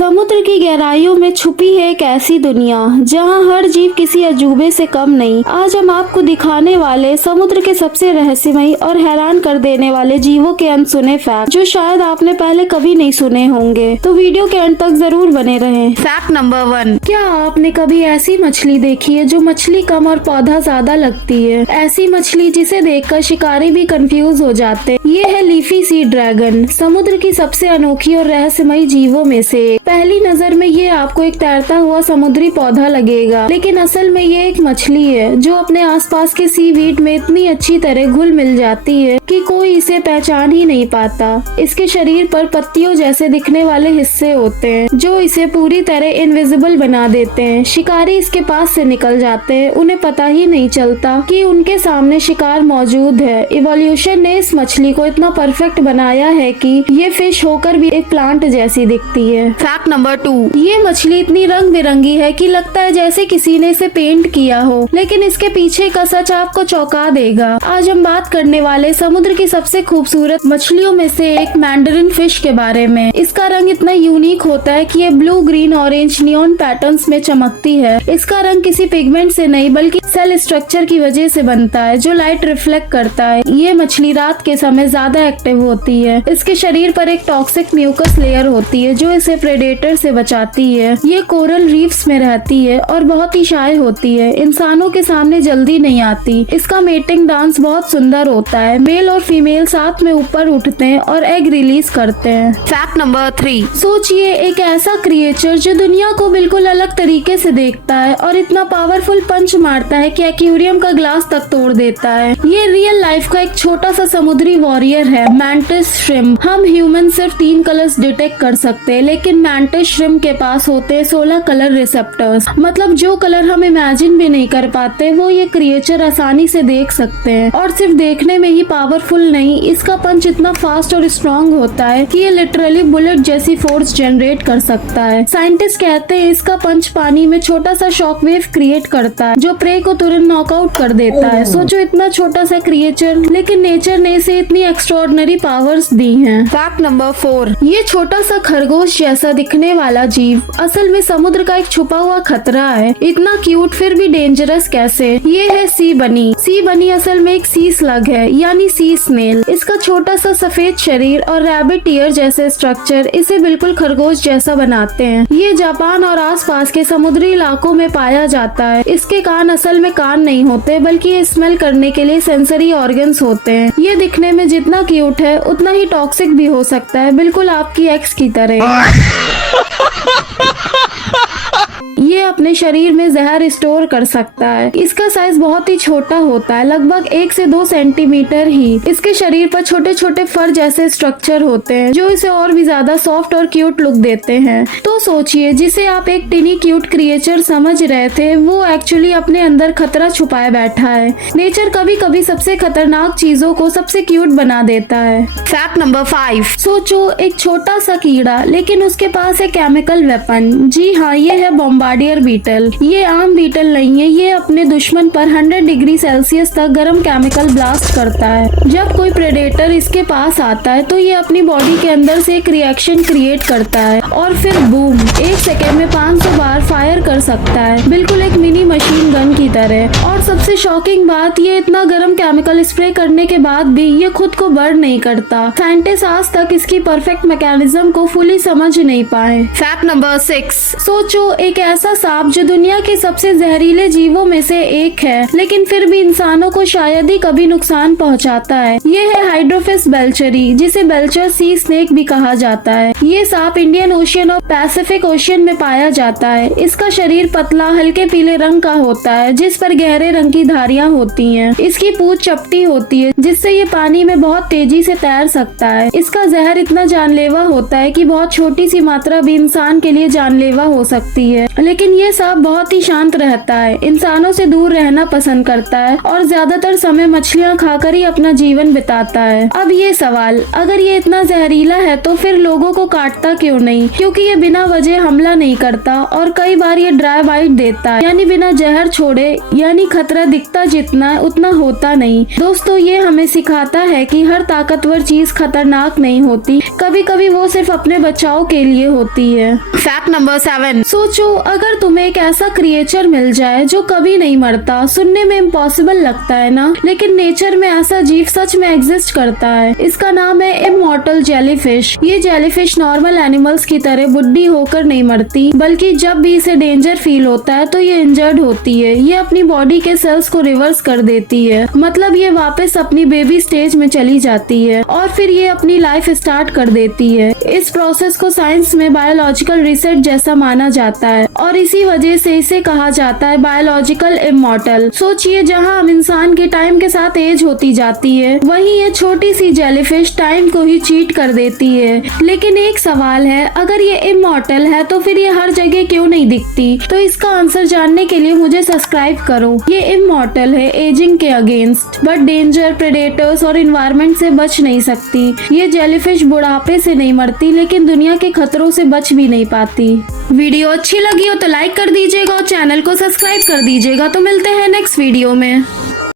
समुद्र की गहराइयों में छुपी है एक ऐसी दुनिया जहां हर जीव किसी अजूबे से कम नहीं। आज हम आपको दिखाने वाले समुद्र के सबसे रहस्यमयी और हैरान कर देने वाले जीवों के अनसुने फैक्ट जो शायद आपने पहले कभी नहीं सुने होंगे, तो वीडियो के अंत तक जरूर बने रहें। Fact number 1। क्या आपने कभी ऐसी मछली देखी है जो मछली कम और पौधा ज्यादा लगती है? ऐसी मछली जिसे देखकर शिकारी भी कंफ्यूज हो जाते। ये है लीफी सी ड्रैगन, समुद्र की सबसे अनोखी और रहस्यमयी जीवों में से। पहली नजर में ये आपको एक तैरता हुआ समुद्री पौधा लगेगा, लेकिन असल में ये एक मछली है जो अपने आसपास के सीवीड में इतनी अच्छी तरह घुल मिल जाती है कि कोई इसे पहचान ही नहीं पाता। इसके शरीर पर पत्तियों जैसे दिखने वाले हिस्से होते हैं जो इसे पूरी तरह इनविजिबल बना देते हैं। शिकारी इसके पास से निकल जाते हैं, उन्हें पता ही नहीं चलता कि उनके सामने शिकार मौजूद है। इवोल्यूशन ने इस मछली को इतना परफेक्ट बनाया है कि ये फिश होकर भी एक प्लांट जैसी दिखती है। Fact number 2। ये मछली इतनी रंग बिरंगी है कि लगता है जैसे किसी ने इसे पेंट किया हो, लेकिन इसके पीछे का सच आपको चौंका देगा। आज हम बात करने वाले समुद्र की सबसे खूबसूरत मछलियों में से एक मैंडरिन फिश के बारे में। इसका रंग इतना यूनिक होता है कि ये blue, green, orange, neon patterns में चमकती है। इसका रंग किसी पिगमेंट से नहीं बल्कि सेल स्ट्रक्चर की वजह से बनता है जो लाइट रिफ्लेक्ट करता है। ये मछली रात के समय ज्यादा एक्टिव होती है। इसके शरीर पर एक टॉक्सिक म्यूकस लेयर होती है जो इसे प्रेडेटर से बचाती है। ये कोरल रीफ्स में रहती है और बहुत ही शाय होती है, इंसानों के सामने जल्दी नहीं आती। इसका मेटिंग डांस बहुत सुंदर होता है। मेल और फीमेल साथ में ऊपर उठते हैं और एग रिलीज करते हैं। Fact number 3। सोचिए एक ऐसा क्रिएचर जो दुनिया को बिल्कुल अलग तरीके से देखता है और इतना पावरफुल पंच मारता है कि एक्वेरियम का ग्लास तक तोड़ देता है। ये रियल लाइफ का एक छोटा सा समुद्री वॉरियर है, मैंटिस श्रिम्प। हम ह्यूमन सिर्फ 3 कलर्स डिटेक्ट कर सकते हैं, लेकिन मैंटिस श्रिम्प के पास होते हैं 16 कलर रिसेप्टर्स। मतलब जो कलर हम इमेजिन भी नहीं कर पाते वो ये क्रिएचर आसानी से देख सकते हैं। और सिर्फ देखने में ही पावरफुल नहीं, इसका पंच इतना फास्ट और स्ट्रॉन्ग होता है कि ये लिटरली बुलेट जैसी फोर्स जनरेट कर सकता है। साइंटिस्ट कहते हैं इसका पंच पानी में छोटा सा शॉक वेव क्रिएट करता है जो प्रे को तुरंत नॉकआउट कर देता है। सोचो इतना छोटा सा क्रिएचर, लेकिन नेचर ने इसे इतनी एक्स्ट्रॉर्डिनरी पावर्स दी हैं। Fact number 4। ये छोटा सा खरगोश जैसा दिखने वाला जीव असल में समुद्र का एक छुपा हुआ खतरा है। इतना क्यूट फिर भी डेंजरस कैसे? ये है सी बनी। सी बनी असल में एक सी स्लग है, यानी सी स्नेल। इसका छोटा सा सफेद शरीर और रैबिट ईयर जैसे स्ट्रक्चर इसे बिल्कुल खरगोश जैसा बनाते हैं। ये जापान और आसपास के समुद्री इलाकों में पाया जाता है। इसके कान असल में कान नहीं होते बल्कि ये स्मेल करने के लिए सेंसरी ऑर्गन्स होते हैं। ये दिखने में जितना क्यूट है उतना ही टॉक्सिक भी हो सकता है, बिल्कुल आपकी एक्स की तरह। ये अपने शरीर में जहर स्टोर कर सकता है। इसका साइज बहुत ही छोटा होता है, लगभग 1 से 2 सेंटीमीटर ही। इसके शरीर पर छोटे छोटे फर जैसे स्ट्रक्चर होते हैं जो इसे और भी ज्यादा सॉफ्ट और क्यूट लुक देते हैं। तो सोचिए जिसे आप एक टिनी क्यूट क्रिएचर समझ रहे थे वो एक्चुअली अपने अंदर खतरा छुपाए बैठा है। नेचर कभी कभी सबसे खतरनाक चीजों को सबसे क्यूट बना देता है। Fact number 5। सोचो एक छोटा सा कीड़ा, लेकिन उसके पास है केमिकल वेपन। जी हाँ, ये है बॉम्बार्डियर बीटल। ये आम बीटल नहीं है, ये अपने दुश्मन पर 100 डिग्री सेल्सियस तक गर्म केमिकल ब्लास्ट करता है। जब कोई प्रेडेटर इसके पास आता है तो ये अपनी बॉडी के अंदर से एक रिएक्शन क्रिएट करता है और फिर बूम, 1 सेकेंड में 500 बार फायर कर सकता है, बिल्कुल एक मिनी मशीन गन की तरह। और सबसे शॉकिंग बात, ये इतना गर्म केमिकल स्प्रे करने के बाद भी ये खुद को बर्न नहीं करता। साइंटिस्ट आज तक इसकी परफेक्ट मैकेनिज्म को फुली समझ नहीं पाए। Fact number 6। सोचो एक ऐसा सांप जो दुनिया के सबसे जहरीले जीवों में से एक है, लेकिन फिर भी इंसानों को शायद ही कभी नुकसान पहुंचाता है। ये है हाइड्रोफिस बेल्चरी, जिसे बेल्चर सी स्नेक भी कहा जाता है। ये सांप इंडियन ओशियन और पैसिफिक ओशियन में पाया जाता है। इसका शरीर पतला हल्के पीले रंग का होता है जिस पर गहरे रंग की धारियां होती हैं। इसकी पूंछ चपटी होती है जिससे ये पानी में बहुत तेजी से तैर सकता है। इसका जहर इतना जानलेवा होता है कि बहुत छोटी सी मात्रा भी इंसान के लिए जानलेवा हो सकती है, लेकिन ये सांप चुपचाप बहुत ही शांत रहता है, इंसानों से दूर रहना पसंद करता है और ज्यादातर समय मछलियाँ खाकर ही अपना जीवन बिताता है। अब ये सवाल, अगर ये इतना जहरीला है तो फिर लोगों को काटता क्यों नहीं? क्योंकि ये बिना वजह हमला नहीं करता और कई बार ये ड्राई बाइट देता है, यानी बिना जहर छोड़े, यानी खतरा दिखता जितना उतना होता नहीं। दोस्तों, ये हमें सिखाता है कि हर ताकतवर चीज खतरनाक नहीं होती, कभी कभी वो सिर्फ अपने बचाव के लिए होती है। Fact number 7। सोचो, अगर तुम्हें एक ऐसा क्रिएचर मिल जाए जो कभी नहीं मरता। सुनने में इम्पॉसिबल लगता है ना, लेकिन नेचर में ऐसा जीव सच में एग्जिस्ट करता है। इसका नाम है इमॉर्टल जेलीफिश। ये जेलीफिश नॉर्मल एनिमल्स की तरह बुड्ढी होकर नहीं मरती, बल्कि जब भी इसे डेंजर फील होता है तो ये इंजर्ड होती है। ये अपनी बॉडी के सेल्स को रिवर्स कर देती है, मतलब ये वापस अपनी बेबी स्टेज में चली जाती है और फिर ये अपनी लाइफ स्टार्ट कर देती है। इस प्रोसेस को साइंस में बायोलॉजिकल रीसेट जैसा माना जाता है और इसी वजह से इसे कहा जाता है बायोलॉजिकल इमॉर्टल। सोचिए, जहाँ हम इंसान के टाइम के साथ एज होती जाती है, वहीं ये छोटी सी जेलीफिश टाइम को ही चीट कर देती है। लेकिन एक सवाल है, अगर ये इमॉर्टल है तो फिर ये हर जगह क्यों नहीं दिखती? तो इसका आंसर जानने के लिए मुझे सब्सक्राइब करो। ये इमॉर्टल है एजिंग के अगेंस्ट, बट डेंजर, प्रेडेटर्स और इन्वायरमेंट से बच नहीं सकती। ये जेलीफिश बुढ़ापे से नहीं मरती, लेकिन दुनिया के खतरों से बच भी नहीं पाती। वीडियो अच्छी लगी हो तो लाइक कर दीजिएगा और चैनल को सब्सक्राइब कर दीजिएगा। तो मिलते हैं नेक्स्ट वीडियो में।